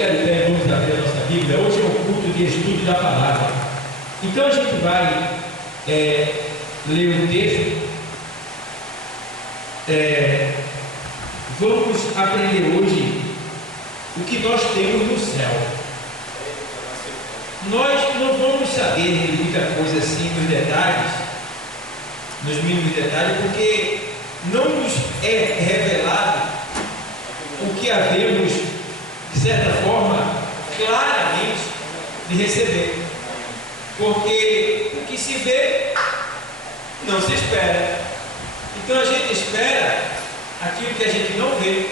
ficar de pé, vamos abrir a nossa Bíblia. Hoje é um culto de estudo da palavra. Então a gente vai ler o texto. Vamos aprender hoje o que nós temos no céu. Nós não vamos saber de muita coisa assim nos detalhes, nos mínimos detalhes, porque não nos é revelado o que havemos, de certa forma, claramente de receber. Porque o que se vê, não se espera. Então a gente espera aquilo que a gente não vê.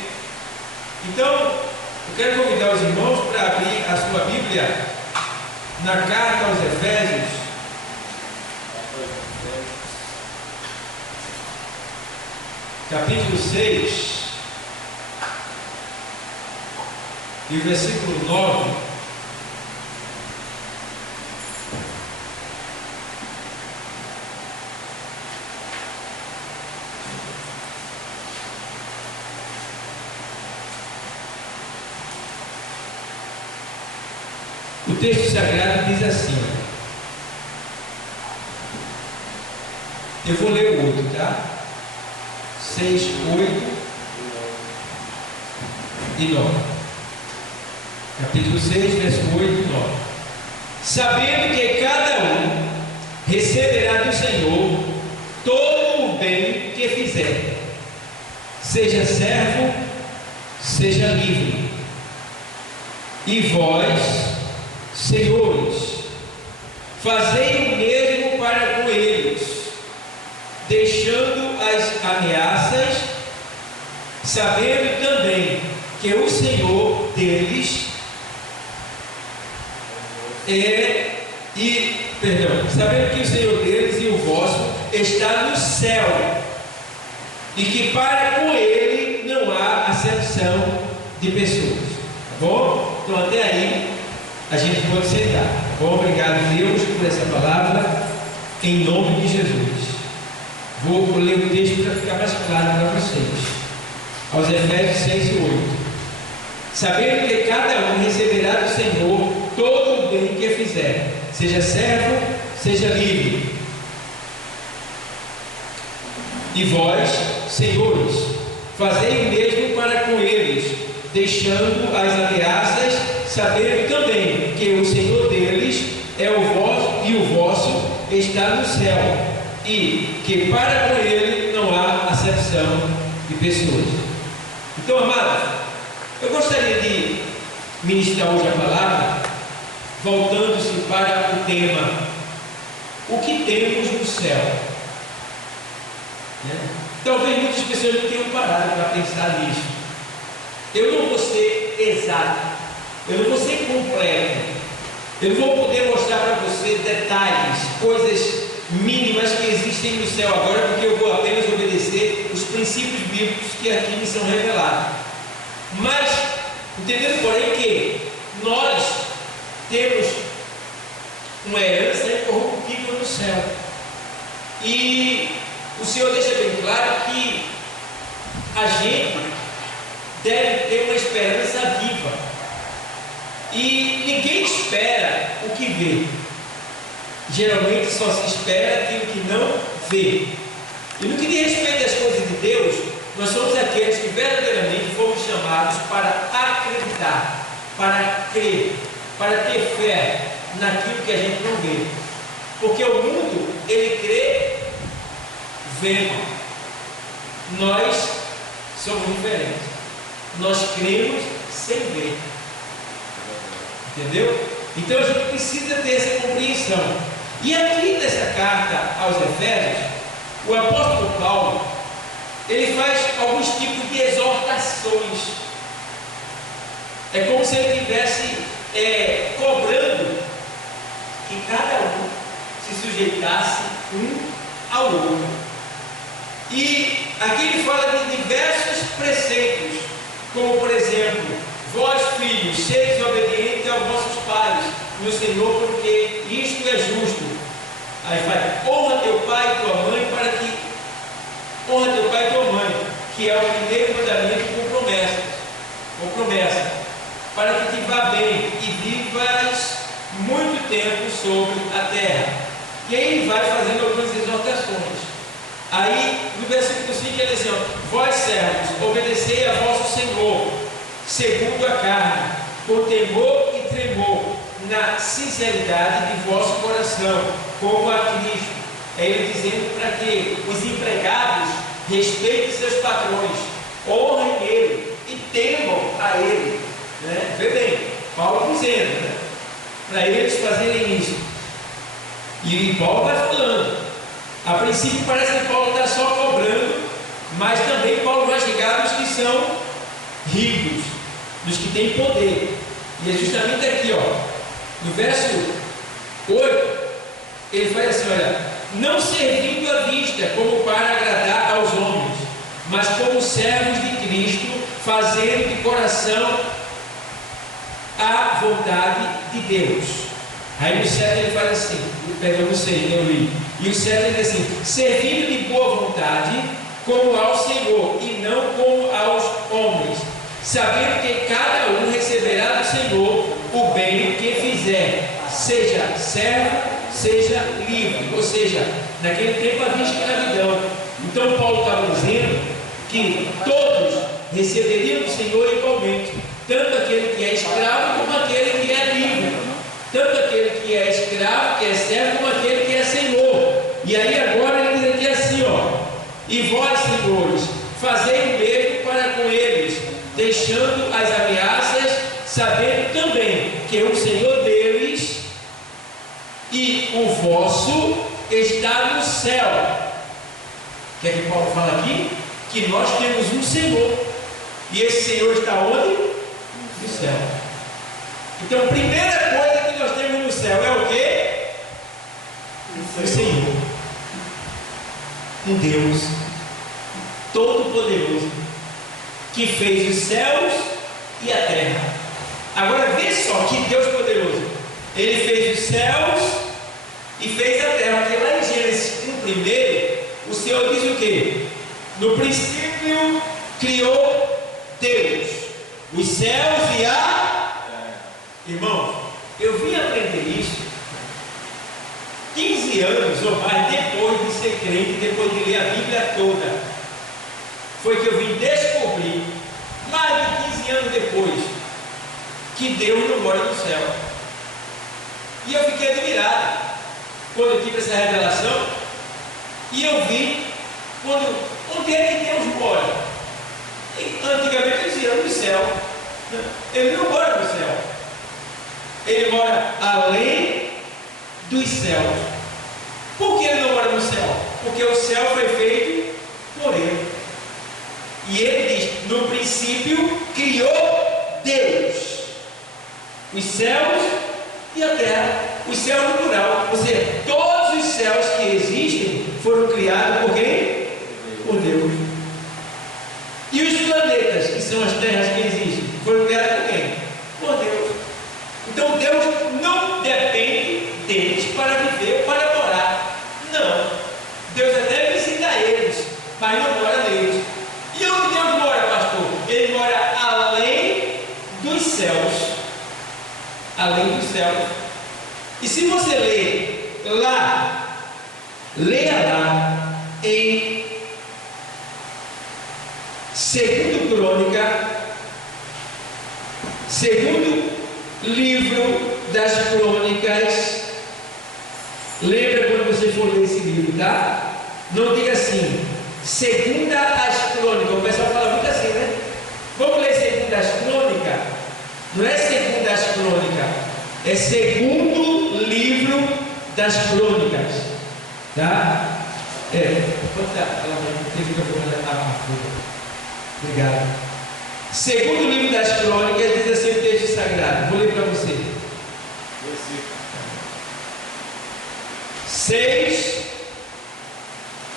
Então, eu quero convidar os irmãos para abrir a sua Bíblia na carta aos Efésios, capítulo 6, e o versículo 9. O texto sagrado diz assim, eu vou ler o outro, tá? 6, 8 e 9. Capítulo 6, verso 8 e 9. Sabendo que cada um receberá do Senhor todo o bem que fizer, seja servo, seja livre. E vós, senhores, fazei o mesmo para com eles, deixando as ameaças, sabendo também que o Senhor deles sabendo que o Senhor deles e o vosso está no céu, e que para com ele não há acepção de pessoas. Tá bom? Então até aí a gente pode sentar. Tá bom? Obrigado, Deus, por essa palavra, em nome de Jesus. Vou ler o texto para ficar mais claro para vocês. Aos Efésios 6 e 8. Sabendo que cada um receberá do Senhor todo o bem que fizer, seja servo, seja livre. E vós, senhores, fazei o mesmo para com eles, deixando as ameaças, sabendo também que o Senhor deles é o vosso e o vosso está no céu, e que para com ele não há acepção de pessoas. Então, amados, eu gostaria de ministrar hoje a palavra voltando-se para o tema: o que temos no céu? Talvez muitas pessoas não tenham parado para pensar nisso. Eu não vou ser exato, eu não vou ser completo, eu não vou poder mostrar para você detalhes, coisas mínimas que existem no céu agora, porque eu vou apenas obedecer os princípios bíblicos que aqui me são revelados. Mas, entendendo porém que nós temos uma herança incorruptível no céu, e o Senhor deixa bem claro que a gente deve ter uma esperança viva, e ninguém espera o que vê. Geralmente só se espera aquilo que não vê. E no que diz respeito às coisas de Deus, nós somos aqueles que verdadeiramente fomos chamados para acreditar, para crer, para ter fé naquilo que a gente não vê. Porque o mundo, ele crê vendo. Nós somos diferentes. Nós cremos sem ver. Entendeu? Então a gente precisa ter essa compreensão. E aqui nessa carta aos Efésios, o apóstolo Paulo, ele faz alguns tipos de exortações. É como se ele estivesse cobrando que cada um se sujeitasse um ao outro. E aqui ele fala de diversos preceitos, como por exemplo: vós filhos, sedes obedientes aos vossos pais no Senhor, porque isto é justo. Aí vai: honra teu pai e tua mãe, honra teu pai e tua mãe, que é o primeiro mandamento com promessa, para que te vá vivas muito tempo sobre a terra. E aí ele vai fazendo algumas exortações. Aí no versículo 5 ele diz assim: vós servos, obedecei a vosso Senhor, segundo a carne, com temor e tremor, na sinceridade de vosso coração, como a Cristo. É ele dizendo para que os empregados respeitem seus patrões, honrem ele e temam a ele, né? Vê bem, Paulo dizendo, né? Para eles fazerem isso. E Paulo vai falando. A princípio parece que Paulo está só cobrando, mas também Paulo vai chegar nos que são ricos, nos que têm poder. E é justamente aqui, ó, no verso 8, ele faz assim: olha, não servindo à vista como para agradar aos homens, mas como servos de Cristo, fazendo de coração a vontade de Deus. Aí no 7 ele faz assim, perdão, no 6, eu li. E o 7 ele diz assim: servindo de boa vontade, como ao Senhor, e não como aos homens, sabendo que cada um receberá do Senhor o bem que fizer, seja servo, seja livre. Ou seja, naquele tempo havia escravidão. Então Paulo estava dizendo que todos receberiam do Senhor igualmente, tanto aquele que é escravo como aquele que é livre, tanto aquele que é escravo, que é servo, como aquele que é senhor. E aí agora ele diz aqui assim, ó: e vós, senhores, fazei o mesmo para com eles, deixando as ameaças, sabendo também que o Senhor deles e o vosso está no céu. O que é que Paulo fala aqui? Que nós temos um Senhor, e esse Senhor está onde? No céu. Então a primeira coisa que nós temos no céu é o quê? O Senhor, um Deus todo-poderoso, que fez os céus e a terra. Agora vê só que Deus poderoso, ele fez os céus e fez a terra. Porque lá em Gênesis 1 primeiro, o Senhor diz o quê? No princípio criou Deus os céus e a terra. Irmãos, eu vim aprender isso 15 anos ou mais depois de ser crente, depois de ler a Bíblia toda. Foi que eu vim descobrir, mais de 15 anos depois, que Deus não mora no céu. E eu fiquei admirado quando eu tive essa revelação. E eu vi onde é que Deus mora. E, antigamente eu dizia: no céu. Ele não mora no céu, ele mora além dos céus. Por que ele não mora no céu? Porque o céu foi feito por ele. E ele diz: no princípio criou Deus os céus e a terra. Os céus no plural, ou seja, todos os céus que existem foram criados por quem? Por Deus. E os planetas, que são as terras que existem, foram criados por quem? Por Deus. Então Deus não depende deles para viver ou para morar. Não. Deus até visita eles, mas não mora neles. E onde Deus mora, pastor? Ele mora além dos céus. Além dos céus. E se você ler lá, leia lá em 2 Crônica, segundo livro das Crônicas. Lembra quando você for ler esse livro, tá? Não diga assim, segunda as Crônicas. O pessoal fala muito assim, né? Vamos ler segunda as Crônicas? Não é segunda as Crônicas, é segundo livro das Crônicas, tá? Pode dar, obrigado. Segundo livro das Crônicas, diz assim o texto sagrado. Vou ler para você. 6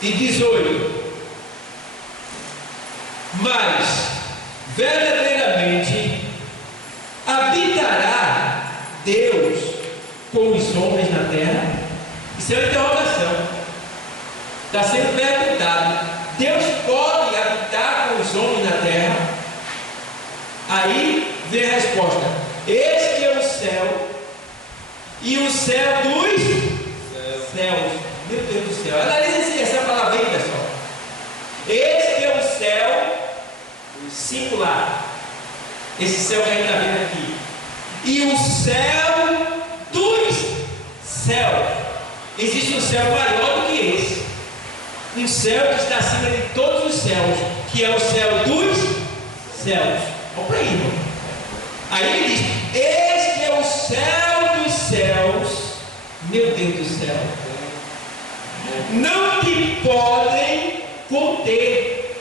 e 18. Mas verdadeiramente habitará Deus com os homens na terra? Isso é uma interrogação. Está sendo perguntado: Deus pode habitar com os homens na terra? Aí vem a resposta: eis que o céu e o céu dos céus. Meu Deus do céu, analise essa palavra aí, pessoal. Este é o céu singular, esse céu que a gente está vendo aqui, e o céu dos céus. Existe um céu maior do que esse, um céu que está acima de todos os céus, que é o céu dos céus. Olha para aí, irmão. Aí ele diz: este é o céu dos céus. Meu Deus do céu, não te podem conter,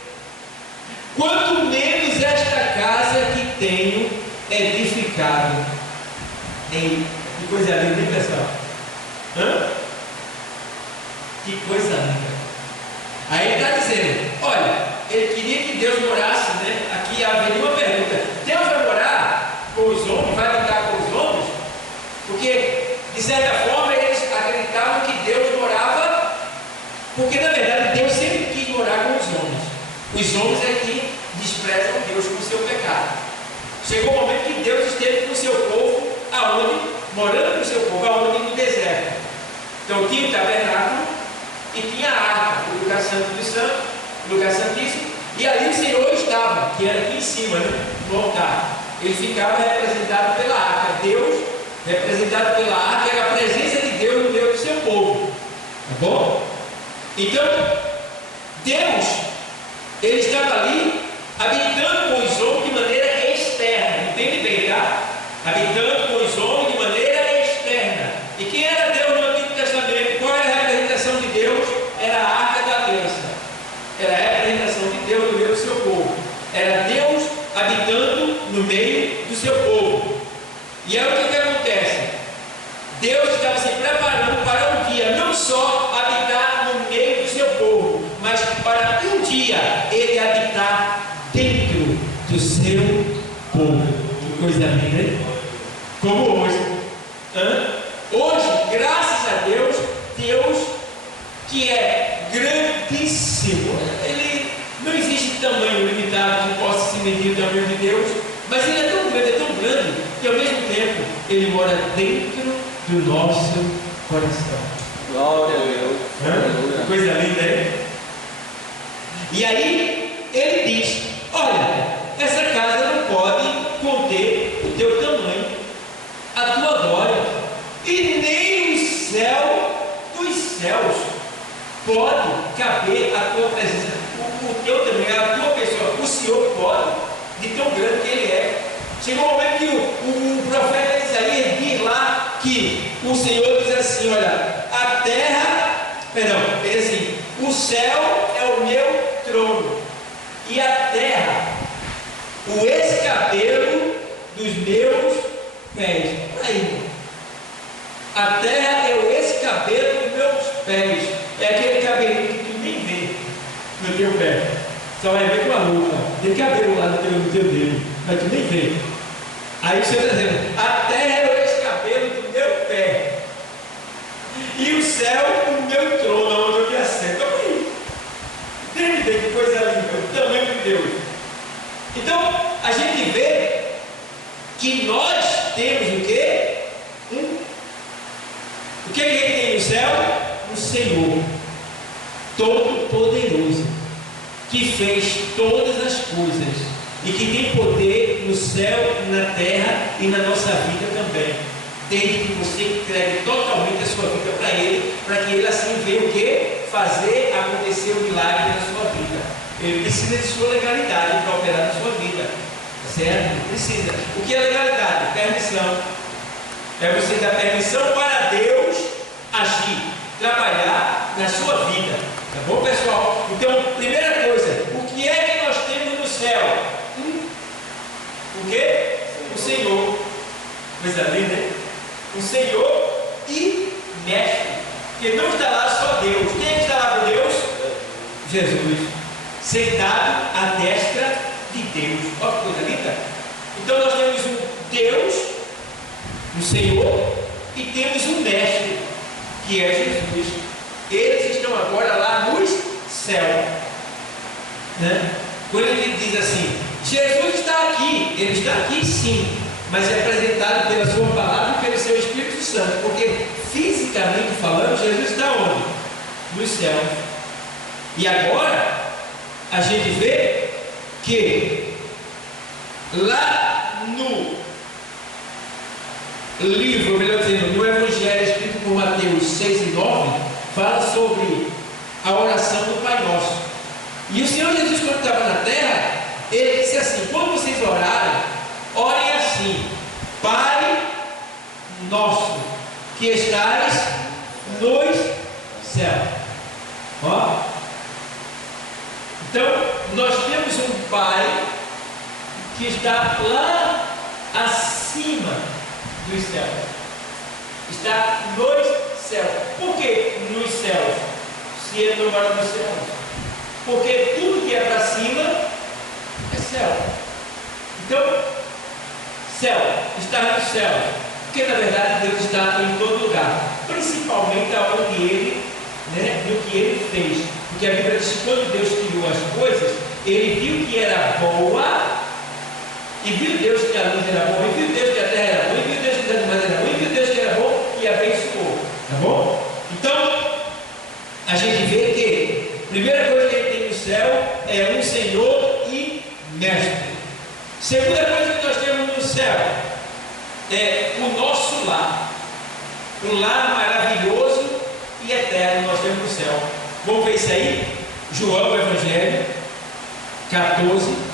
quanto menos esta casa que tenho edificado. Ei, que coisa linda, hein, pessoal? Que coisa linda. Aí ele está dizendo: olha, ele queria que Deus morasse, né? Aqui haveria uma pergunta: Deus vai morar com os homens? Vai habitar com os homens? Porque, de certa forma, eles acreditavam que Deus morava, porque na verdade Deus sempre quis morar com os homens. Os homens é que desprezam Deus com o seu pecado. Chegou o momento que Deus esteve com o seu povo, aonde? Morando com o seu povo, aonde? No deserto. Então tinha o tabernáculo e tinha a arca, o lugar santo do santo, o lugar santíssimo, e ali o Senhor estava, que era aqui em cima, né, no altar. Ele ficava representado pela arca. Deus, representado pela arca, era a presença de Deus no meio do seu povo. Tá bom? Então, Deus, ele estava ali, habitando com os homens de maneira externa. Entende bem, tá? Habitando com os homens de maneira externa. E quem era Deus no Antigo Testamento? Qual era a representação de Deus? Era a arca da aliança. Era a representação de Deus no meio do seu povo. Era Deus habitando no meio do seu povo. E aí o que acontece? Deus estava se preparando para um dia, não só habitar no meio do seu povo, mas para um dia ele habitar dentro do seu povo. Que coisa linda, hein? Como hoje. Hoje, graças a Deus, Deus que é grandíssimo, ele não existe tamanho limitado que possa se medir o tamanho de Deus, mas ele é tão grande, que ao mesmo tempo ele mora dentro do nosso coração. Glória a Deus. Coisa linda, hein? E aí ele diz: olha, essa casa não pode conter o teu tamanho, a tua glória, e nem o céu dos céus pode caber a tua presença, o teu tamanho, a tua pessoa. O Senhor pode, de tão grande que Ele é. Chegou o momento que o profeta Isaías diz lá que o Senhor diz assim: olha, a terra, ele diz assim: o céu é o meu trono, e a terra, o escabelo dos meus pés. Aí, a terra é o escabelo dos meus pés. É aquele cabelinho que tu nem vê no teu pé. Só vai ver com a lupa. Tem cabelo lá no teu dedo, mas tu nem vê. Aí você está dizendo: a terra é o escabelo do meu pé, e o céu o meu trono, onde eu me assento. Olha aí. Entende bem que coisa linda, o tamanho de Deus. Então, a gente vê que nós temos o quê? O que ele tem no céu? O Senhor Todo-Poderoso, que fez todas as coisas e que tem poder no céu, na terra e na nossa vida também, desde que você entregue totalmente a sua vida para Ele, para que Ele assim venha o quê? Fazer acontecer o milagre na sua vida. Ele precisa de sua legalidade para operar na sua vida, certo? Ele precisa. O que é legalidade? Permissão. É você dar permissão para Deus agir, trabalhar na sua vida. Tá bom, pessoal? Então, primeira coisa, o que é que nós temos no céu? O quê? O Senhor. Coisa linda, hein? O Senhor e mestre. Porque não está lá só Deus. Quem é que está lá com Deus? Jesus. Sentado à destra de Deus. Olha que coisa linda. Então nós temos um Deus, um Senhor, e temos um mestre, que é Jesus. Eles estão agora lá nos céus, né? Quando ele diz assim: Jesus está aqui, ele está aqui sim, mas é apresentado pela sua palavra e pelo seu Espírito Santo, porque fisicamente falando, Jesus está onde? Nos céus. E agora a gente vê que lá no livro, melhor dizendo, no Evangelho escrito por Mateus 6 e 9, fala sobre a oração do Pai Nosso. E o Senhor Jesus, quando estava na terra, ele disse assim: quando vocês orarem, orem assim: Pai Nosso, que estás nos céus. Ó. Então, nós temos um Pai que está lá acima dos céus. Está nos céus. Por que nos céus? Se ele não mora nos céus. Porque tudo que é para cima é céu. Então, céu, está nos céus. Porque na verdade Deus está em todo lugar. Principalmente aonde ele, no que ele fez. Porque a Bíblia diz que quando Deus criou as coisas, ele viu que era boa. E viu Deus que a luz era boa, e viu Deus que a terra era boa, e viu Deus que os animais eram bons, e viu Deus que era bom e abençoou. Tá bom? Então, a gente vê que a primeira coisa que ele tem no céu é um Senhor e Mestre. Segunda coisa que nós temos no céu é o nosso lar. Um lar maravilhoso e eterno nós temos no céu. Vamos ver isso aí? João, Evangelho 14.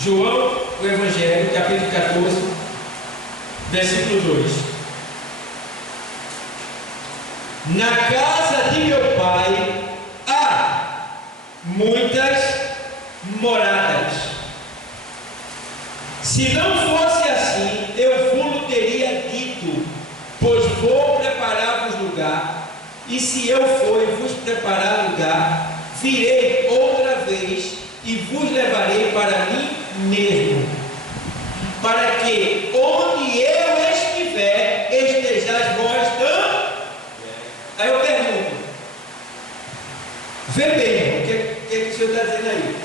João, o Evangelho, capítulo 14, versículo 2. Na casa de meu pai há muitas moradas. Se não fosse assim, eu vos teria dito, pois vou preparar-vos lugar, e se eu for e vos preparar lugar, virei outra vez e vos levarei para mim mesmo, para que onde eu estiver, estejais vós também. Aí eu pergunto, vê bem, o que o Senhor está dizendo aí?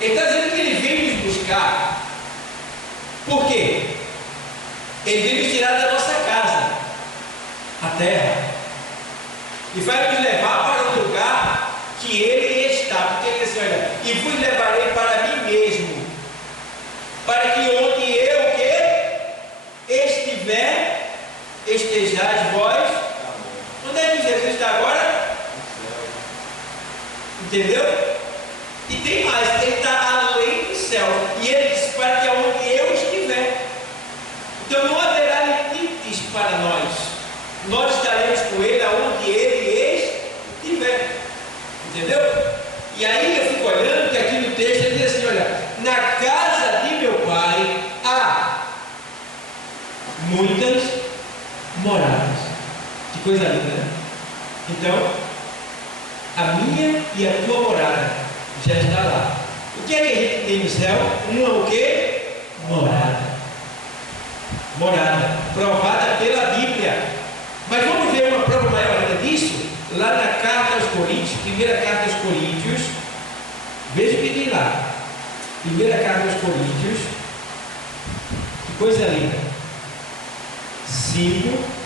Ele está dizendo que ele veio nos buscar. Por quê? Ele veio nos tirar da nossa casa, a terra, e vai nos levar para o lugar que ele está. Porque ele diz assim: olha, e vos levarei para mim mesmo, para que onde eu estiver, estejais vós. Onde é que Jesus está agora? Entendeu? E tem mais, ele está além do céu. E ele diz: para que onde eu estiver. Então não haverá limites para nós. Nós estaremos com ele aonde ele estiver. Entendeu? E aí eu fico olhando que aqui no texto ele diz assim: olha, na casa de meu pai há muitas moradas. Que coisa linda, né? Então, a minha e a tua morada já está lá. O que é que a gente tem no céu? Uma o quê? Morada. Morada, provada pela Bíblia. Mas vamos ver uma prova maior ainda disso? Lá na carta aos Coríntios, primeira carta aos Coríntios, veja o que tem lá. Primeira carta aos Coríntios, que coisa linda. 5.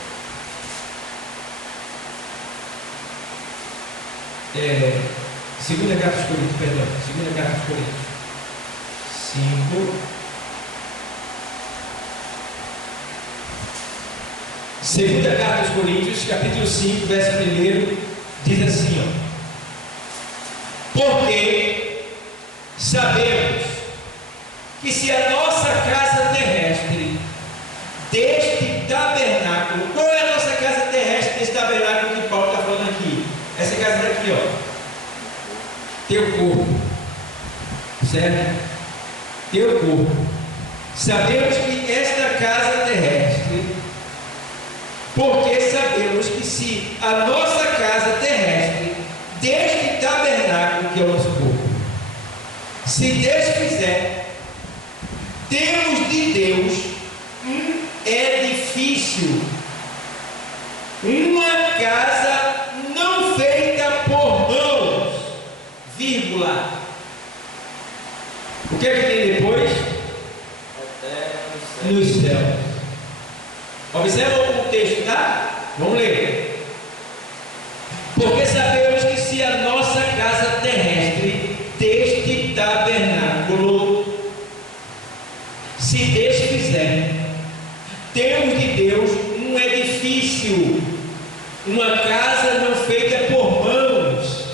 Segunda carta aos Coríntios, perdão. Segunda carta aos Coríntios. 5. Segunda carta aos Coríntios, capítulo 5, verso 1, diz assim: ó, porque sabemos que se a nossa casa terrestre deste tabernáculo, qual é a nossa casa terrestre desse tabernáculo que Paulo está falando aqui? Essa casa daqui, ó, teu corpo, certo? Teu corpo. Sabemos que esta casa terrestre, porque sabemos que se a nossa casa terrestre deste tabernáculo, que é o nosso corpo, se desfizer, temos de Deus um edifício, uma casa não feita por mãos, vírgula. O que é que tem depois? nos céus. Observa o texto, tá? Vamos ler. Porque sabemos que se a nossa casa terrestre deste tabernáculo se desfizer, temos de Deus um edifício, uma casa não feita por mãos.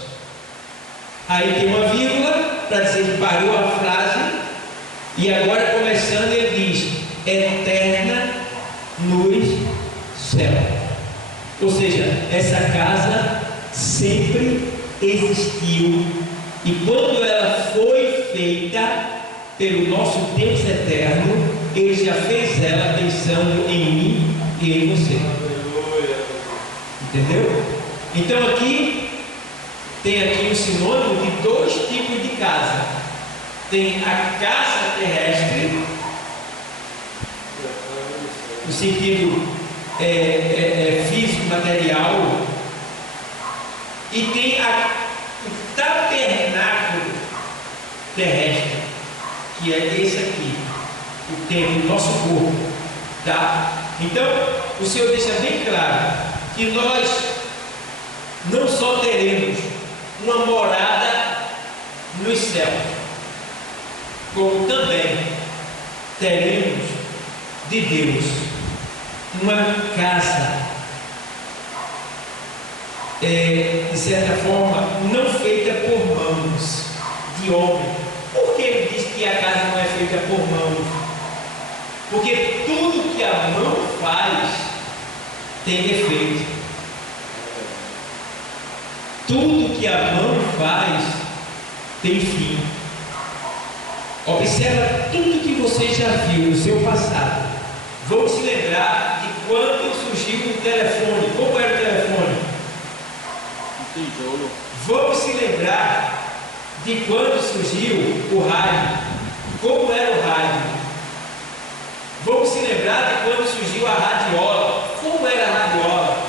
Aí tem uma vírgula para dizer que parou a frase, e agora começando ele diz: eterna nos céus. Ou seja, essa casa sempre existiu, e quando ela foi feita pelo nosso Deus eterno, Ele já fez ela pensando em mim e em você. Entendeu? Então aqui tem aqui um sinônimo de dois tipos de casa. Tem a casa terrestre, no sentido físico, material, e tem o tabernáculo terrestre, que é esse aqui, o templo, o nosso corpo, tá? Então o Senhor deixa bem claro que nós não só teremos uma morada nos céus, como também teremos de Deus uma casa, de certa forma, não feita por mãos de homem. Por que ele diz que a casa não é feita por mãos? Porque tudo que a mão faz tem defeito. Tudo que a mão faz tem fim. Observa tudo que você já viu no seu passado. Vamos se lembrar de quando surgiu o telefone. Como era o telefone? Tijolo. Vamos se lembrar de quando surgiu o rádio. Como era o rádio? Vamos se lembrar de quando surgiu a radiola. Como era a radiola?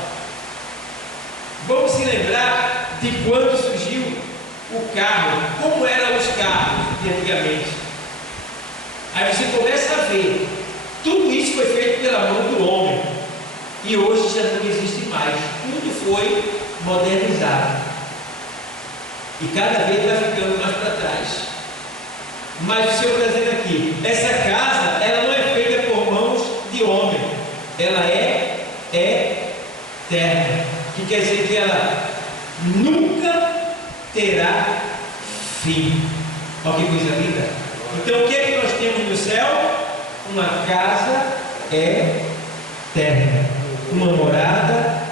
Vamos se lembrar de quando surgiu o carro. Como eram os carros de antigamente? Aí você começa a ver. Tudo isso foi feito pela mão do homem. E hoje já não existe mais. Tudo foi modernizado. E cada vez vai ficando mais para trás. Mas o Senhor está dizendo aqui: essa casa, ela não é feita por mãos de homem. Ela é eterna. Que quer dizer que ela nunca terá fim. Olha que coisa linda. Então o que é que nós temos no céu? Uma casa eterna, uma morada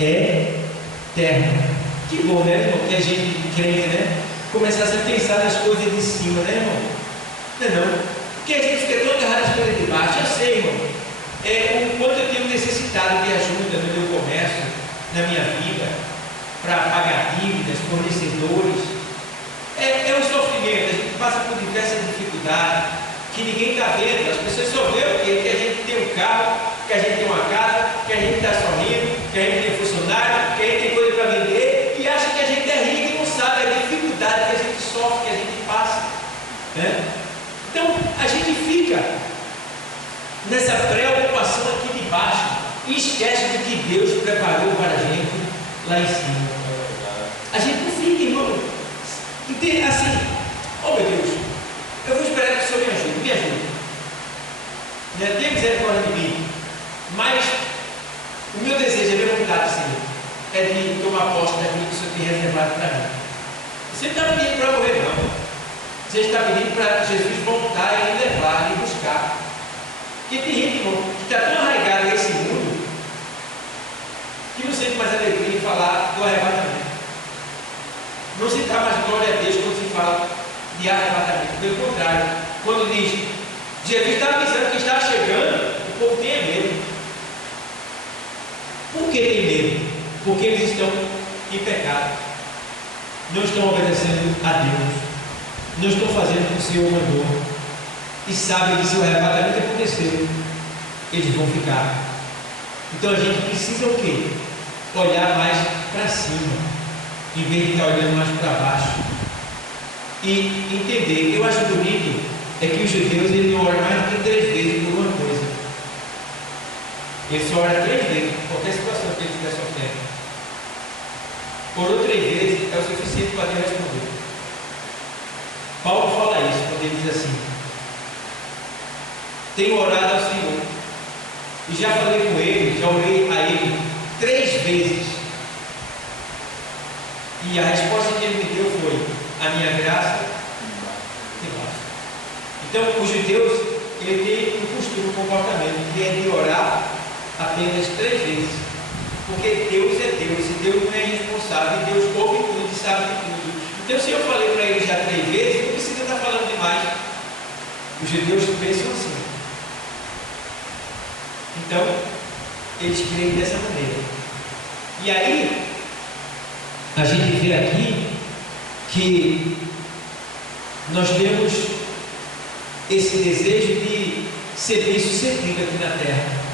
eterna. Que bom, né, irmão? Que a gente crente, né? Começasse a pensar nas coisas de cima, né, irmão? Não é não? Porque a gente fica tão agarrado às coisas de baixo. Eu sei, irmão, o quanto eu tenho necessitado de ajuda no meu comércio, na minha vida, para pagar dívidas, fornecedores. É um sofrimento, a gente passa por diversas dificuldades que ninguém está vendo. As pessoas só veem o quê? Que a gente tem um carro, que a gente tem uma casa, que a gente está sorrindo, que a gente tem funcionário, que a gente tem coisa para vender, e acha que a gente é rico e não sabe a dificuldade que a gente sofre, que a gente passa, né? Então a gente fica nessa preocupação aqui de baixo e esquece do que Deus preparou para a gente lá em cima. A gente não fica, irmão, assim, oh meu Deus, eu vou esperar que o Senhor me ajude. Né? Tenha misericórdia de mim. Mas o meu desejo, a minha vontade, Senhor, é de tomar posse daquilo que o Senhor tem reservado para mim. Você não está pedindo para morrer, não. Você está pedindo para Jesus voltar e levar e buscar. Porque tem gente, irmão, que está tão arraigado nesse mundo que não sente mais alegria em falar do arrebatamento. Não se dá mais glória a Deus quando se fala de arrebatamento. Pelo contrário, quando diz Jesus está avisando que está chegando, o povo tem medo. Por que tem medo? Porque eles estão em pecado, não estão obedecendo a Deus, não estão fazendo o que o Senhor mandou, e sabem que se o arrebatamento acontecer, eles vão ficar. Então a gente precisa o quê? Olhar mais para cima, em vez de estar olhando mais para baixo, e entender. Eu acho bonito é que os judeus eles oram mais do que 3 vezes por uma coisa. Ele só ora 3 vezes, qualquer situação que ele estiver sofrendo. Orou 3 vezes, é o suficiente para Deus responder. Paulo fala isso quando ele diz assim: tenho orado ao Senhor, e já falei com ele, já orei a ele 3 vezes, e a resposta que ele me deu foi: a minha graça te basta. Então, os judeus, ele tem um costume, um comportamento, que é de orar apenas 3 vezes, porque Deus é Deus, e Deus não é irresponsável, e Deus ouve tudo e sabe de tudo. Então, se eu falei para ele já 3 vezes, não precisa estar falando demais. Os judeus pensam assim. Então, eles creem dessa maneira. E aí, a gente vê aqui que nós temos esse desejo de ser bem-sucedido aqui na terra.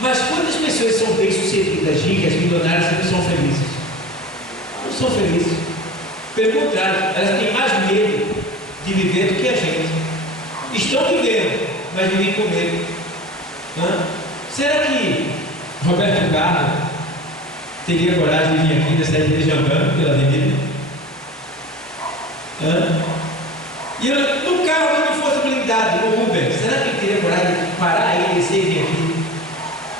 Mas quantas pessoas são bem-sucedidas, ricas, milionárias, e não são felizes? Não são felizes. Pelo contrário, elas têm mais medo de viver do que a gente. Estão vivendo, mas vivem com medo. Será que Roberto Carlos teria coragem de vir aqui nessa igreja andando pela avenida? E no carro que fosse blindado, no Uber, será que ele teria coragem de parar e descer e vir aqui?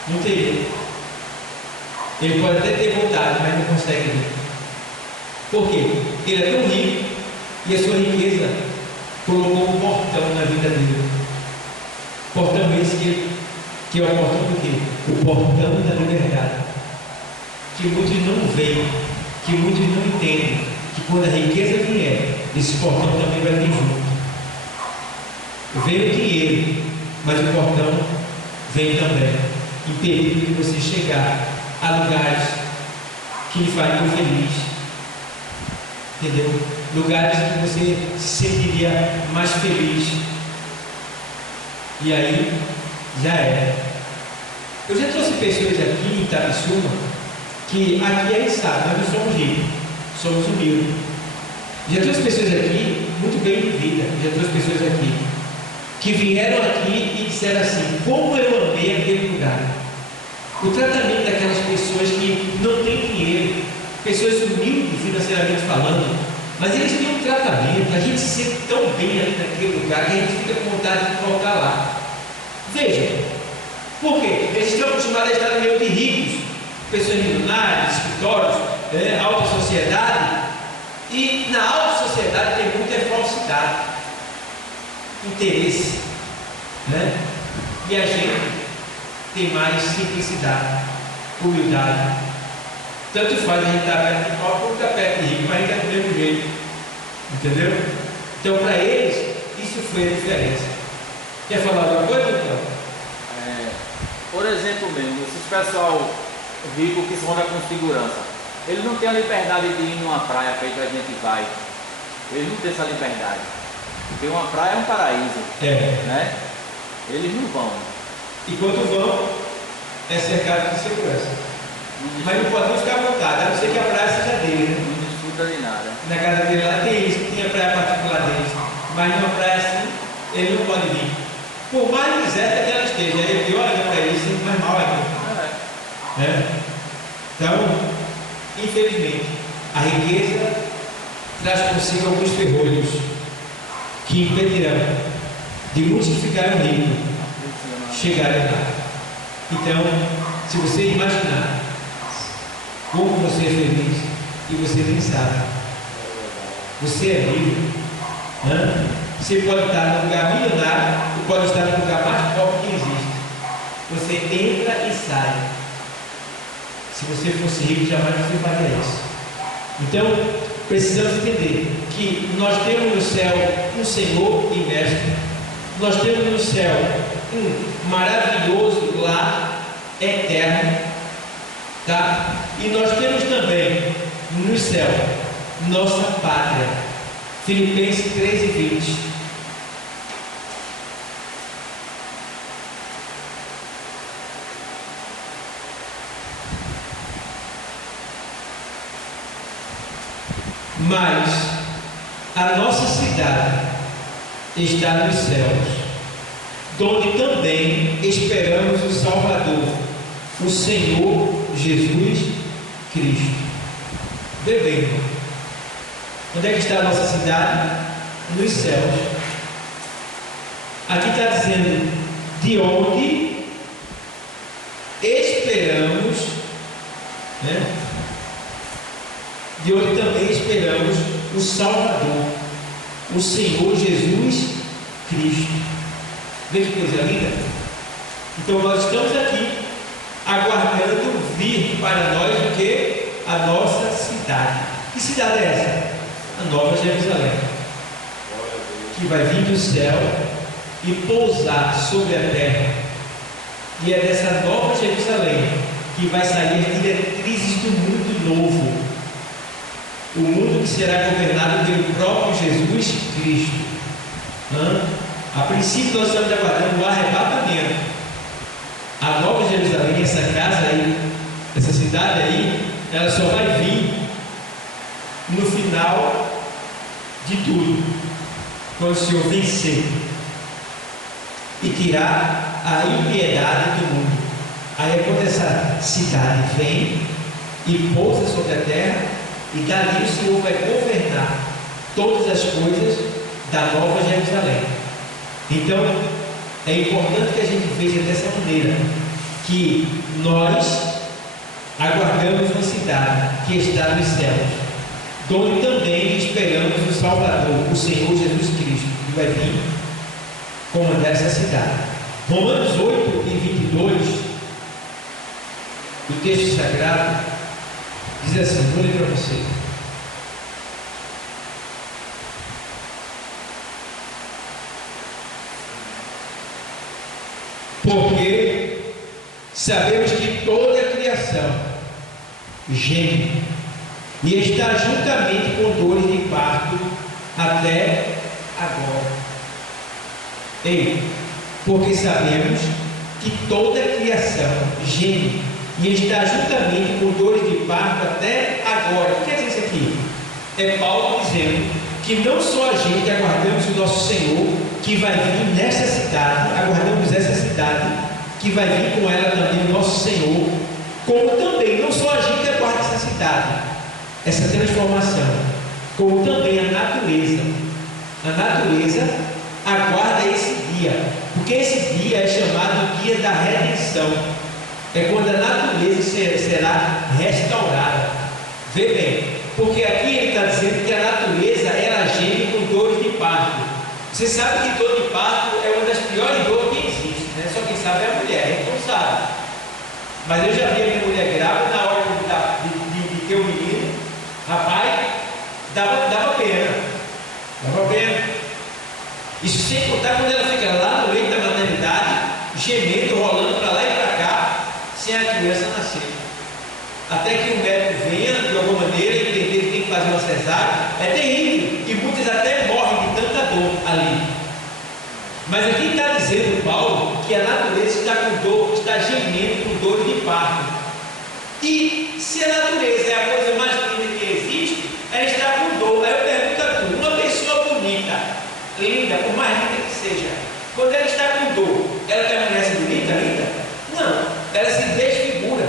Não teria. Ele pode até ter vontade, mas não consegue vir. Por quê? Ele é tão rico e a sua riqueza colocou um portão na vida dele. Portão esse que é o portão do quê? O portão da liberdade. Que muitos não veem, que muitos não entendem, que quando a riqueza vier, esse portão também vai vir junto. Vem o dinheiro, mas o portão vem também, impedindo de você chegar a lugares que lhe fariam feliz. Entendeu? Lugares que você se sentiria mais feliz. E aí, já era. Eu já trouxe pessoas aqui em Itabissuma, que aqui a gente sabe, nós não somos ricos, somos humildes. Já trouxe pessoas aqui muito bem de vida, já trouxe pessoas aqui que vieram aqui e disseram assim: como eu amei aquele lugar. O tratamento daquelas pessoas que não têm dinheiro, pessoas humildes financeiramente falando, mas eles têm um tratamento, a gente se sente tão bem ali naquele lugar que a gente fica com vontade de voltar lá. Veja, por quê? Eles estão acostumados a estar no meio de ricos, pessoas milionárias, escritórios, alta sociedade, e na alta sociedade tem muita falsidade, interesse, e a gente tem mais simplicidade, humildade. Tanto faz a gente estar perto de pobre como estar perto de rico, mas a gente é do mesmo jeito, entendeu? Então, para eles, isso foi a diferença. Quer falar alguma coisa, então? Por exemplo mesmo, esses pessoal rico que se anda com segurança, eles não têm a liberdade de ir numa praia feita a gente vai. Eles não têm essa liberdade. Porque uma praia é um paraíso. Né? Eles não vão. E quando vão, é cercado de segurança. Mas não podem ficar à vontade, a não ser que a praia seja dele, né? Não desfruta de nada. Na casa dele lá tem isso, tinha praia particular deles. Mas numa praia assim, ele não pode vir. Por mais deserta que ela esteja, ele pior ainda para ele, sempre mais mal ainda. Então, infelizmente, a riqueza traz consigo alguns ferrolhos que impedirão de muitos que ficaram ricos chegarem lá. Então, se você imaginar como você é feliz e você nem sabe, você é livre, você pode estar no lugar milionário ou pode estar no lugar mais pobre que existe. Você entra e sai. Se você fosse rico, jamais você faria isso. Então, precisamos entender que nós temos no céu um Senhor e Mestre. Nós temos no céu um maravilhoso lar eterno, tá? E nós temos também no céu nossa pátria. Filipenses 3:20. Mas a nossa cidade está nos céus, donde também esperamos o Salvador, o Senhor Jesus Cristo. Vê bem, onde é que está a nossa cidade? Nos céus. Aqui está dizendo de onde esperamos, né? De onde também esperamos o Salvador, o Senhor Jesus Cristo. Veja que coisa linda. Então nós estamos aqui aguardando vir para nós o que? A nossa cidade. Que cidade é essa? A Nova Jerusalém, que vai vir do céu e pousar sobre a terra. E é dessa Nova Jerusalém que vai sair as diretrizes do mundo novo, o mundo que será governado pelo próprio Jesus Cristo. A princípio nós estamos aguardando o arrebatamento. A Nova Jerusalém, essa casa aí, essa cidade aí, ela só vai vir no final de tudo, quando o Senhor vencer e tirar a impiedade do mundo. Aí é quando essa cidade vem e pousa sobre a terra, e dali o Senhor vai governar todas as coisas da Nova Jerusalém. Então é importante que a gente veja dessa maneira, que nós aguardamos uma cidade que está nos céus, onde também esperamos o Salvador, o Senhor Jesus Cristo, que vai vir comandar essa cidade. Romanos 8 e 22, o texto sagrado diz assim, vou ler para você. Porque sabemos que toda a criação geme e está juntamente com dores de parto até agora. Ei, porque sabemos que toda a criação geme e está juntamente com dores de parto até agora. O que quer dizer isso aqui? É Paulo dizendo que não só a gente aguardamos o nosso Senhor, que vai vir nesta cidade, aguardamos essa cidade, que vai vir com ela também o nosso Senhor, como também não só a gente aguarda essa cidade, essa transformação, como também a natureza. A natureza aguarda esse dia, porque esse dia é chamado dia da redenção. É quando a natureza será restaurada. Vê bem, porque aqui ele está dizendo que a natureza ela geme com dores de parto. Você sabe que dor de parto é uma das piores dores que existe, né? Só quem sabe é a mulher, a gente não sabe. Mas eu já vi a minha mulher grávida, na hora de ter o menino, rapaz, dava pena. Dava pena. Isso sem contar quando ela fica lá no leito da maternidade, gemendo, rolando para lá e para cá, sem a criança nascer. Até que o médico venha, de alguma maneira, entender que tem que fazer uma cesárea. É terrível. E muitas até morrem de tanta dor ali. Mas aqui está dizendo Paulo que a natureza está com dor, está gemendo com dor de parto. E se a natureza é a coisa mais linda que existe, ela está com dor. Aí eu pergunto a tu, uma pessoa bonita, linda, por mais linda que seja, quando ela está com dor, ela permanece bonita, linda? Não, ela se desfigura.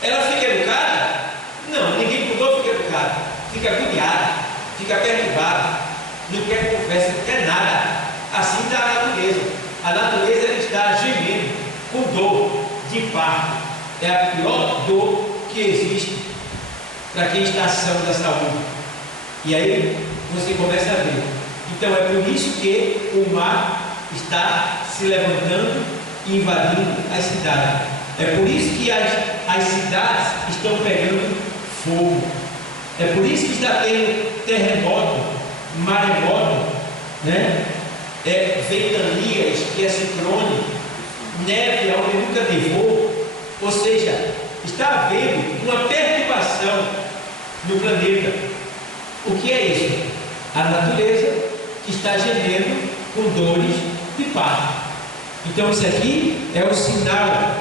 Ela fica educada? Não, ninguém com dor fica educado. Fica agoniado, fica perturbado, não quer conversa, não quer nada. Assim está a natureza. A natureza ela está gemendo com dor de parto. É a pior dor que existe para quem está são da saúde. E aí você começa a ver. Então é por isso que o mar está se levantando e invadindo as cidades. É por isso que as cidades estão pegando fogo. É por isso que está tendo terremoto, maremoto, né? Ventanias, que é ciclone, neve onde nunca nevou. Ou seja, está havendo uma perturbação no planeta. O que é isso? A natureza que está gemendo com dores de parto. Então isso aqui é o sinal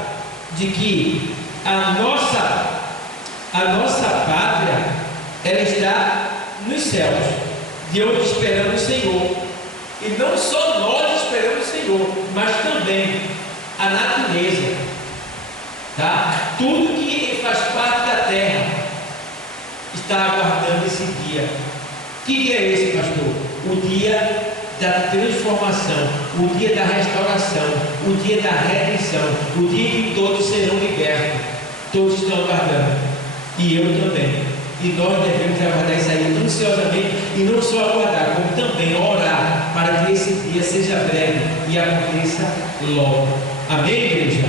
de que a nossa pátria ela está nos céus, de onde esperamos o Senhor, E não só nós esperamos o Senhor, mas também a natureza, tá? Tudo que faz parte da terra está aguardando esse dia. Que dia é esse, pastor? O dia da transformação, o dia da restauração, o dia da redenção, o dia que todos serão libertos. Todos estão aguardando, e eu também. E nós devemos aguardar isso aí ansiosamente, e não só aguardar, como também orar para que esse dia seja breve e aconteça logo. Amém, igreja?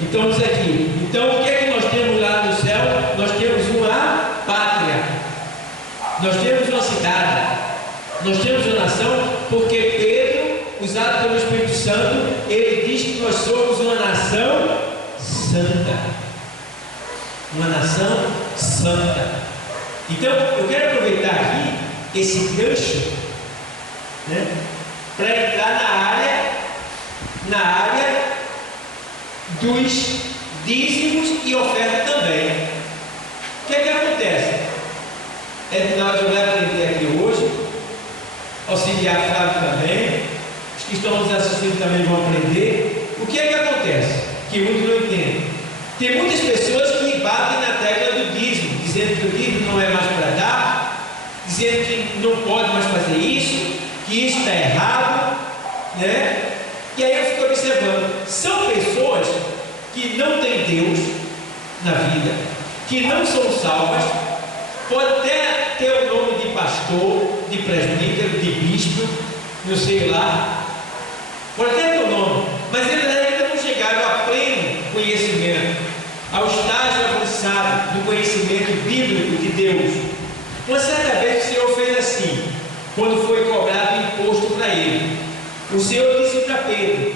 Então diz aqui, então o que é que nós temos lá no céu? Nós temos uma pátria, nós temos uma cidade, nós temos uma nação, porque Pedro, usado pelo Espírito Santo, ele diz que nós somos uma nação santa. Uma nação santa. Então eu quero aproveitar aqui esse gancho, né, para entrar na área dos dízimos e oferta também. O que é que acontece? Nós vamos aprender aqui hoje, auxiliar Flávio também, os que estão nos assistindo também vão aprender. O que é que acontece? Que muitos não entendem. Tem muitas pessoas que batem na tecla do dízimo, dizendo que o dízimo não é mais para dar, dizendo que não pode mais fazer isso, que isso está errado, né? E aí eu fico observando, são pessoas que não têm Deus na vida, que não são salvas, pode até ter o nome de pastor, de presbítero, de bispo, não sei lá, pode até ter o nome, mas eles ainda não chegaram a pleno conhecimento, ao estágio avançado do conhecimento bíblico de Deus. Uma certa vez o Senhor fez assim, quando foi cobrado o imposto para ele. O Senhor disse para Pedro: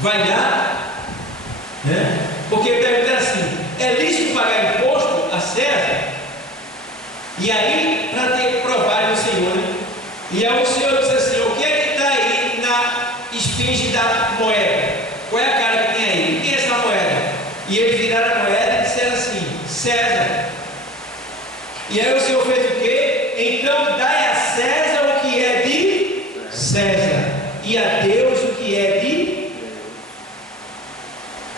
vai dar, né? Porque pergunta assim: é lícito pagar imposto a César? E aí, para ter provado o Senhor, né? E aí o Senhor disse assim: o que é que está aí na esfinge da moeda? Qual é a cara que tem aí? O que é essa moeda? E eles viraram a moeda e disseram assim: César. E aí o Senhor fez o quê? Então dai a César o que é de César, e a Deus o que é de.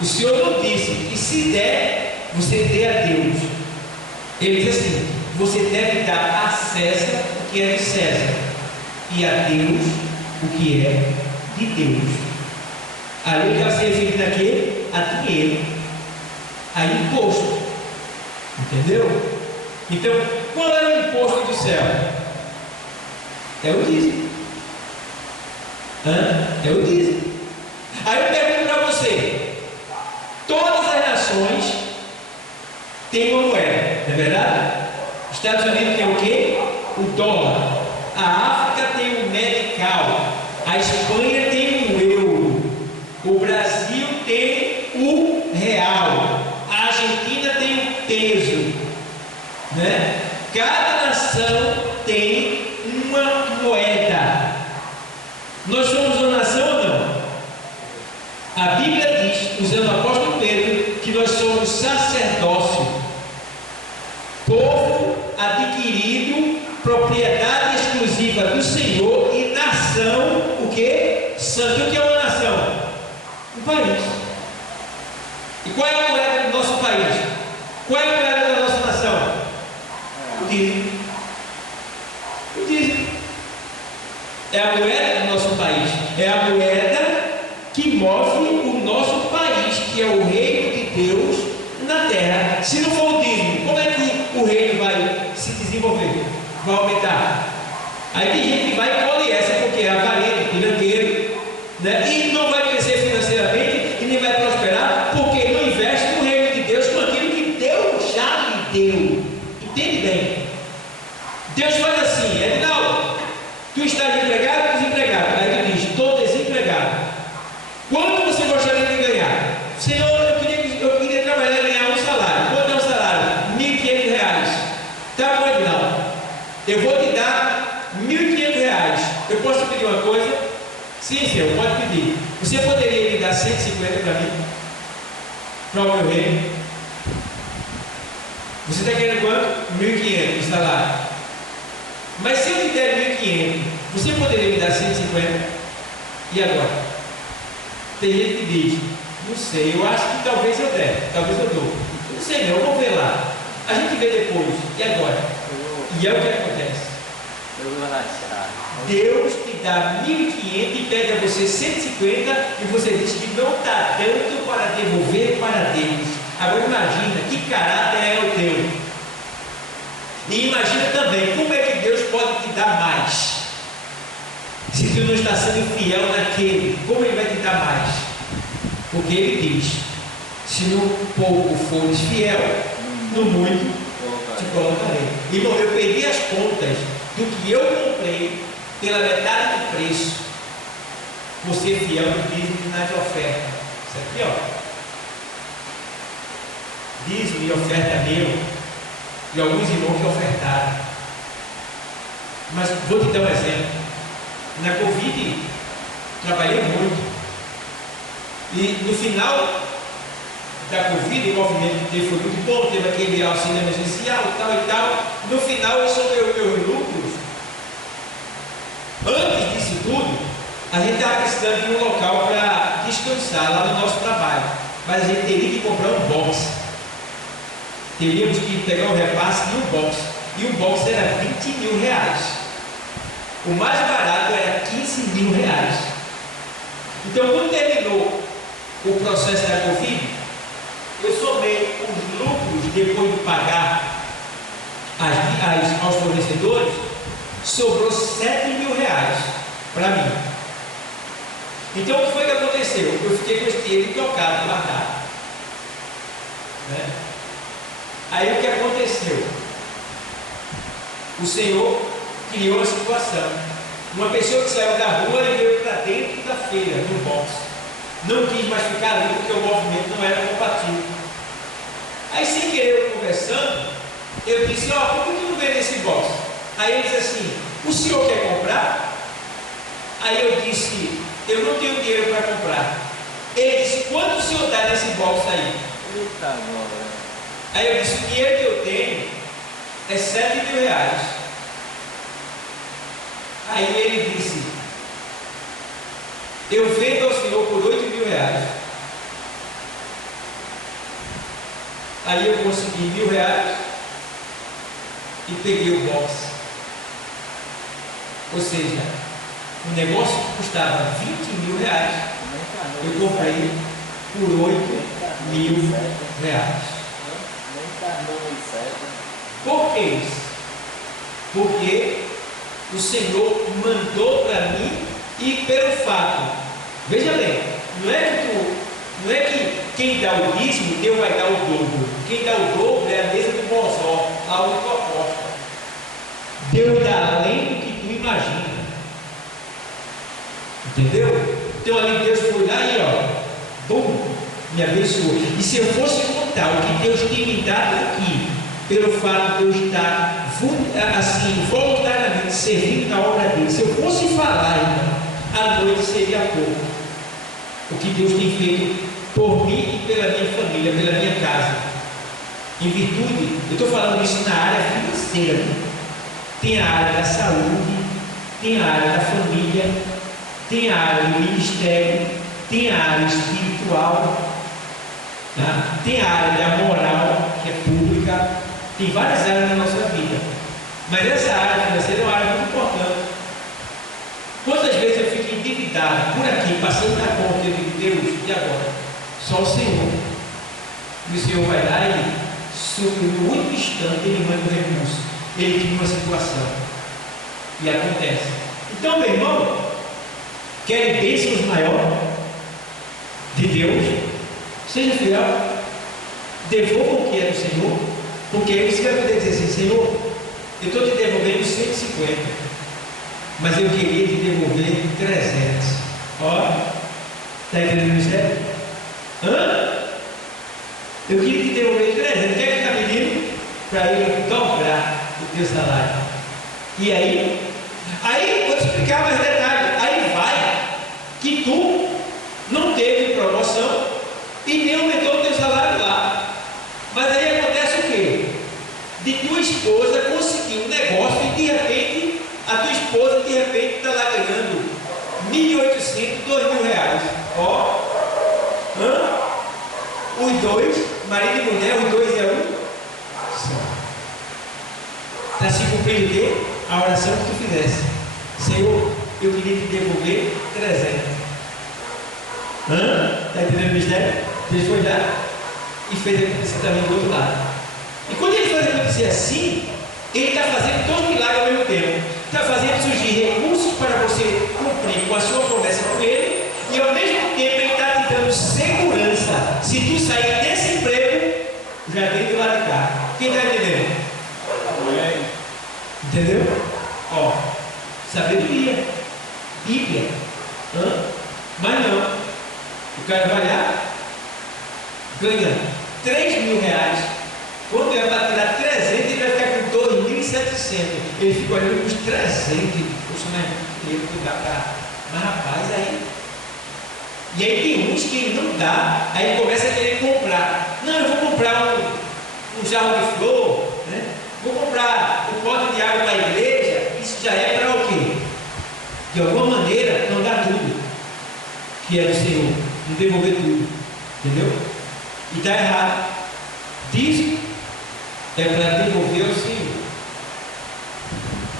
O Senhor não disse que se der, você dê a Deus. Ele diz assim: você deve dar a César o que é de César, e a Deus o que é de Deus. Ali está se referindo aqui a dinheiro, a imposto, entendeu? Então, qual é o imposto do céu? É o dízimo. É o dízimo. Aí eu pergunto para você: todas as nações têm uma moeda, não é verdade? Os Estados Unidos tem o quê? O dólar. A África tem o medical. A Espanha tem o euro. O Brasil tem o real. A Argentina tem o peso, né? Cada nação tem uma moeda. Nós somos uma nação ou não? A Bíblia diz, usando o apóstolo Pedro, que nós somos sacerdócio, povo adquirido, propriedade exclusiva do Senhor, e nação, o que? Santo. O que é uma nação? Um país. E qual é a moeda do nosso país? Qual é a moeda da nossa nação? O dízimo. O dízimo é a moeda do nosso país, é a moeda que move o nosso país, que é o reino de Deus na terra. Se não for o dízimo, como é que o reino vai se desenvolver? Vai aumentar? Aí tem gente que vai e colhe essa, porque é avarento, pirangueiro, né? E não vai crescer financeiramente e nem vai prosperar, porque não investe no reino de Deus com aquilo que Deus já lhe deu. Entende bem? Deus faz assim: Edinaldo, tu estás empregado ou desempregado? Aí tu diz: estou desempregado. Quanto você gostaria de ganhar? Senhor, eu queria trabalhar e ganhar um salário. Quanto é um salário? R$1.500. Tá bom, Edinaldo, eu vou te dar R$1.500. Eu posso pedir uma coisa? Sim, Senhor, pode pedir. Você poderia me dar 150 para mim? Para o meu reino? Você está querendo quanto? 1.500 de salário. Mas se eu te der 1.500 Você poderia me dar 150? E agora? Tem gente que diz, não sei, eu acho que talvez eu der, talvez eu dou. Não sei não, eu vou ver lá. A gente vê depois. E agora? E é o que acontece. Deus te dá 1.500 e pede a você 150 e você diz que não está dando para devolver para Deus. Agora imagina que caráter é o teu. E imagina também como é que Deus pode te dar mais. Se tu não está sendo fiel naquele, como Ele vai te dar mais? Porque Ele diz, se no pouco fores fiel, no muito te colocarei. Irmão, eu perdi as contas do que eu comprei pela metade do preço. Você fiel no dízimo e nas ofertas. Isso aqui, ó. Dízimo e oferta meu. E alguns irmãos que ofertaram. Mas vou te dar um exemplo. Na Covid, trabalhei muito. E no final da Covid, o movimento dele foi muito bom. Teve aquele auxílio emergencial, tal e tal. No final, isso deu meus lucros. Antes disso tudo, a gente estava precisando de um local para descansar lá no nosso trabalho. Mas a gente teria que comprar um box. Teríamos que pegar um repasse e um box. E o box era 20 mil reais. O mais barato era 15 mil reais. Então, quando terminou o processo da Covid, eu somei os lucros depois de pagar aos fornecedores, sobrou 7 mil reais para mim. Então, o que foi que aconteceu? Eu fiquei com esse dinheiro tocado, guardado. Né? Aí o que aconteceu? O Senhor criou uma situação. Uma pessoa que saiu da rua e veio para dentro da feira, no box. Não quis mais ficar ali porque o movimento não era compatível. Aí, sem querer, eu conversando, eu disse, ó, por que não vende esse box? Aí ele disse assim, o senhor quer comprar? Aí eu disse, eu não tenho dinheiro para comprar. Ele disse, quanto o senhor dá nesse box aí? Eita, agora. Aí eu disse, o dinheiro que eu tenho é 7 mil reais. Aí ele disse, eu vendo ao senhor por 8 mil reais. Aí eu consegui 1.000 reais e peguei o box. Ou seja, um negócio que custava 20 mil reais, eu comprei por 8 mil reais. Por que isso? Porque o Senhor mandou para mim e pelo fato, veja bem, não é que quem dá o dízimo, Deus vai dar o dobro. Quem dá o dobro é a mesa do Bozó, a única aposta. Deus dá além do que tu imagina. Entendeu? Então ali Deus foi lá e ó, bum, me abençoou. E se eu fosse contar o que Deus tem me dado aqui, pelo fato de eu estar assim, voluntariamente servindo na obra dele, se eu fosse falar, irmão, a noite seria pouco. O que Deus tem feito por mim e pela minha família, pela minha casa. Em virtude, eu estou falando isso na área financeira, né? Tem a área da saúde, tem a área da família, tem a área do ministério, tem a área espiritual, tá? Tem a área da moral, que é pública, tem várias áreas na nossa vida. Mas essa área financeira é uma área muito importante. Quantas vezes eu fico endividado por aqui, passando na conta, eu digo, Deus, e agora? Só o Senhor. E o Senhor vai lá e, no último instante, Ele manda o recurso. Ele cria uma situação. E acontece. Então, meu irmão, querem bênçãos maiores de Deus? Seja fiel. Devolva o que é do Senhor. Porque aí você vai poder dizer assim, Senhor, eu estou te devolvendo 150, mas eu queria te devolver 300. Ó, está entendendo isso? Hã? Eu queria te devolver 300. Quer que está pedindo? Para ele dobrar o teu salário. E aí vou te explicar mais detalhes. Aí vai que tu não teve promoção e nem aumentou o teu salário lá. Mas aí acontece o quê? De tua esposa conseguir um negócio e de repente A tua esposa de repente está lá ganhando 1.800, 2.000 reais. Ó, os dois, marido e mulher, os dois é um só. Está se cumprindo o quê? A oração que tu fizesse. Senhor, eu queria te devolver 300. Está entendendo o mistério? Ele foi lá e fez acontecer também do outro lado. E quando ele faz acontecer assim, ele está fazendo todo o milagre ao mesmo tempo. Está fazendo surgir recursos para você cumprir com a sua promessa com ele, e ao mesmo tempo ele está te dando segurança. Se tu sair desse emprego, já vem do lado de cá. Quem está entendendo? Entendeu? Ó, sabedoria, Bíblia. Mas não, o cara vai lá, ganha 3.000 reais. Quando ele vai tirar 300, ele vai ficar com 2.700. Ele fica olhando os 300. Poxa, mas ele não dá para. Mas rapaz, aí. E aí tem uns que ele não dá, aí ele começa a querer comprar. Não, eu vou comprar um jarro de flor, né? Vou comprar um pote de água para a igreja. Isso já é para o quê? De alguma maneira, não dá tudo que é do Senhor, não devolver tudo, entendeu? E está errado. Dízimo é para devolver ao Senhor.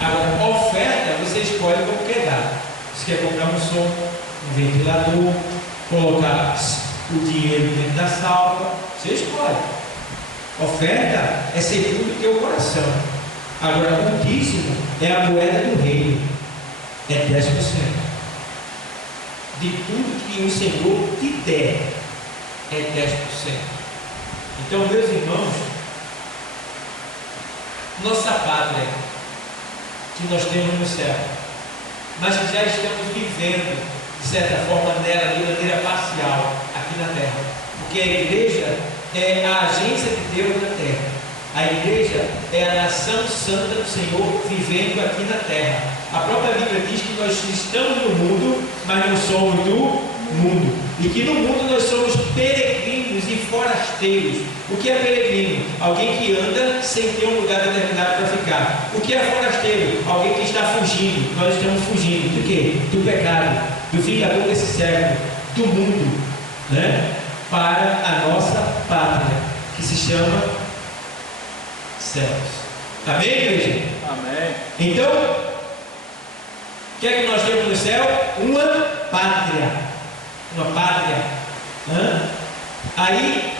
Agora, oferta, você escolhe como quer dar. Você quer comprar um som, um ventilador, colocar o dinheiro dentro da salva, você escolhe. Oferta é segundo o teu coração. Agora, o dízimo é a moeda do reino, é 10%. De tudo que o Senhor te der, é 10%. Então, meus irmãos, nossa pátria, que nós temos no céu, mas que já estamos vivendo, de certa forma, nela, de maneira parcial, aqui na terra. Porque a igreja é a agência de Deus na terra. A igreja é a nação santa do Senhor vivendo aqui na terra. A própria Bíblia diz que nós estamos no mundo, mas não somos do mundo. E que no mundo nós somos peregrinos e forasteiros. O que é peregrino? Alguém que anda sem ter um lugar determinado para ficar. O que é forasteiro? Alguém que está fugindo. Nós estamos fugindo do quê? Do pecado, do vingador desse século, do mundo, né? Para a nossa pátria, que se chama céus. Amém, igreja? Amém. Então, o que é que nós temos no céu? Uma pátria. Uma pátria. Aí,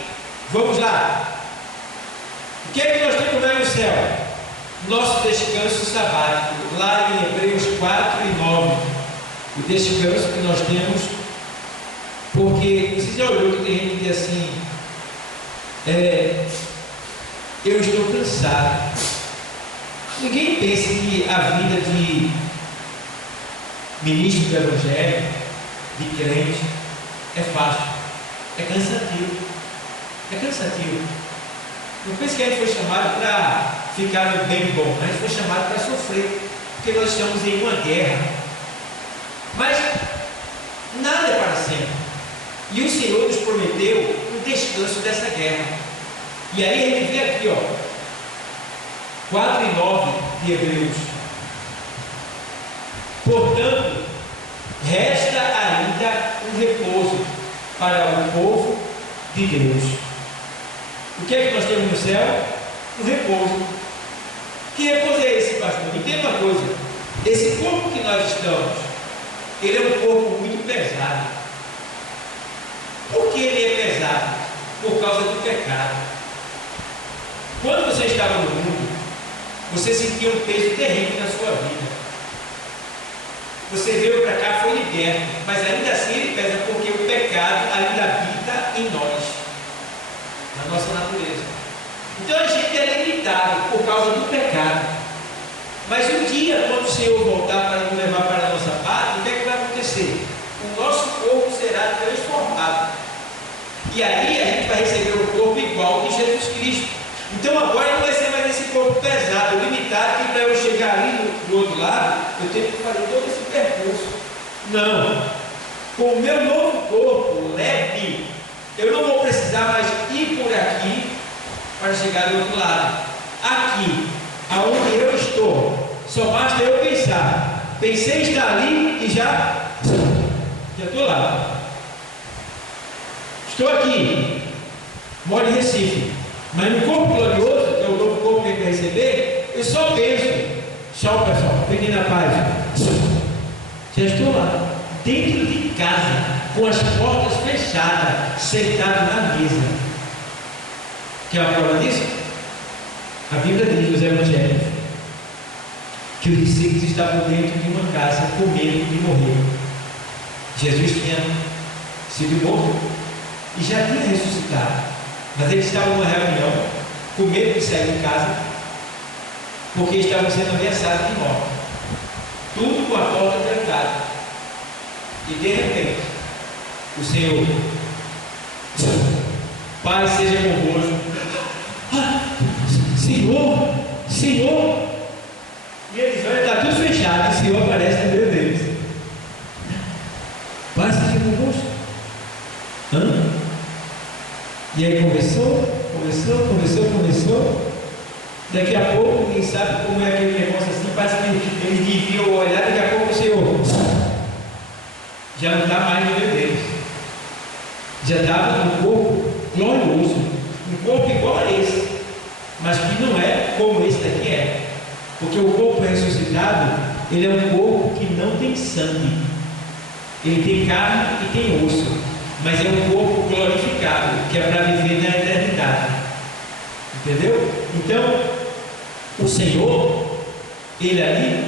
vamos lá. O que é que nós temos lá no céu? Nosso descanso sabático. Lá em Hebreus 4 e 9. O descanso que nós temos. Porque, você já olhou que tem gente que diz assim: eu estou cansado. Ninguém pensa que a vida de ministro do Evangelho, de crente, é fácil. É cansativo. É cansativo. Não pense que a gente foi chamado para ficar no bem bom. A gente foi chamado para sofrer. Porque nós estamos em uma guerra. Mas nada é para sempre. E o Senhor nos prometeu um descanso dessa guerra. E aí a gente vê aqui, ó, 4 e 9 de Hebreus. Portanto, resta ainda um repouso para o povo de Deus. O que é que nós temos no céu? Um repouso. Que repouso é esse, pastor? Entenda uma coisa: esse corpo que nós estamos, ele é um corpo muito pesado. Por que ele é pesado? Por causa do pecado. Quando você estava no mundo, você sentia um peso terrível na sua vida. Você veio para cá, foi liberto, mas ainda assim ele pesa, porque o pecado ainda habita em nós, na nossa natureza. Então a gente é limitado por causa do pecado. Mas um dia, quando o Senhor voltar para nos levar para a nossa pátria, o que é que vai acontecer? O nosso corpo será transformado. E aí a gente vai receber um corpo igual de Jesus Cristo. Então agora não vai ser mais esse corpo pesado, limitado, que para eu chegar ali do outro lado, eu tenho que fazer todo esse percurso. Não. Com o meu novo corpo leve, eu não vou precisar mais ir por aqui para chegar do outro lado. Aqui, aonde eu estou, Só basta eu pensar. Pensei em estar ali e já estou lá. Estou aqui, moro em Recife, mas no corpo glorioso, que é o novo corpo que a gente vai receber, eu só penso. Tchau, pessoal, fiquem na paz. Já estou lá, dentro de casa, com as portas fechadas, sentado na mesa. Quer uma prova disso? A Bíblia diz nos Evangelhos que os discípulos estavam dentro de uma casa com medo de morrer. Jesus tinha sido morto e já tinha ressuscitado, mas eles estavam numa reunião com medo de sair de casa, porque estavam sendo ameaçados de morte, tudo com a porta trancada. E de repente o Senhor, Pai seja convosco. Senhor, Senhor, e eles olham, está tudo fechado, e o Senhor aparece no meio deles. Pai seja convosco. E aí começou. Daqui a pouco, quem sabe como é aquele negócio assim, parece que eles deviam olhar, daqui a pouco o Senhor já não está mais no meio deles. Já estava no corpo glorioso, um corpo igual a esse, mas que não é como esse daqui é. Porque o corpo ressuscitado, ele é um corpo que não tem sangue. Ele tem carne e tem osso, mas é um corpo glorificado, que é para viver na eternidade. Entendeu? Então, o Senhor, Ele ali,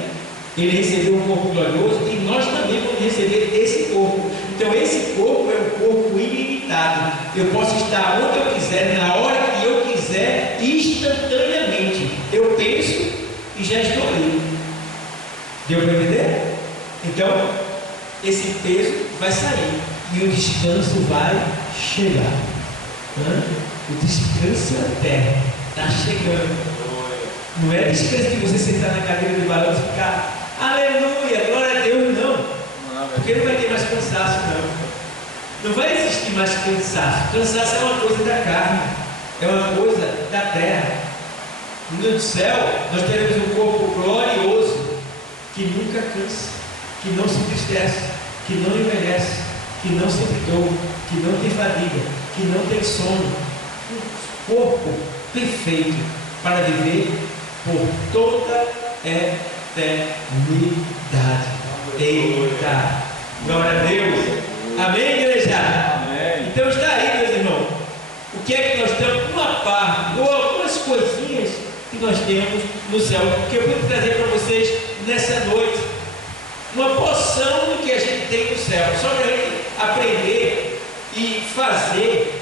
Ele recebeu um corpo glorioso e nós também vamos receber esse corpo. Então, esse corpo é um corpo ilimitado. Eu posso estar onde eu quiser, na hora que eu quiser, instantaneamente. Eu penso e já estou ali. Deu para entender? Então, esse peso vai sair e o descanso vai chegar. O descanso eterno está chegando. Não é descanso de você sentar na cadeira de balanço e ficar aleluia, glória a Deus, não. Porque não vai ter mais cansaço, não. Não vai existir mais cansaço. Cansaço é uma coisa da carne, é uma coisa da terra. No céu, nós teremos um corpo glorioso que nunca cansa, que não se entristece, que não envelhece, que não se dor, que não tem fadiga, que não tem sono. Um corpo perfeito para viver por toda a eternidade. Eita! Glória a Deus! Amém, igreja? Amém. Então está aí, meus irmãos. O que é que nós temos? Uma parte, ou algumas coisinhas que nós temos no céu, que eu vou trazer para vocês nessa noite. Uma porção do que a gente tem no céu, só para a gente aprender e fazer,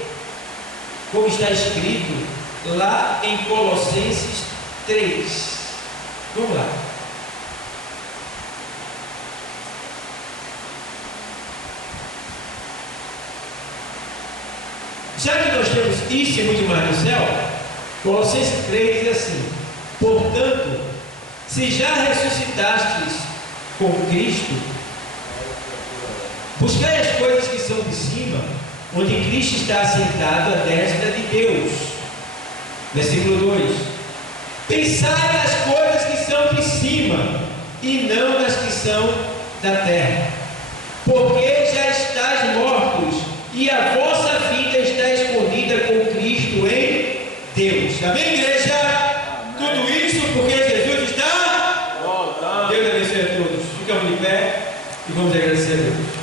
como está escrito lá em Colossenses 3. Vamos lá. Já que nós temos isso e muito mais no céu, Colossenses 3 diz assim: portanto, se já ressuscitastes com Cristo, buscai as coisas que são de cima, onde Cristo está assentado à destra de Deus. Versículo 2: pensai nas coisas que são de cima, e não nas que são da terra, porque já estáis mortos, e a vossa vida está escondida com Cristo em Deus. Amém, igreja? Amém. Tudo isso porque Jesus está voltando. Deus abençoe a todos. Ficamos de pé e vamos agradecer a Deus.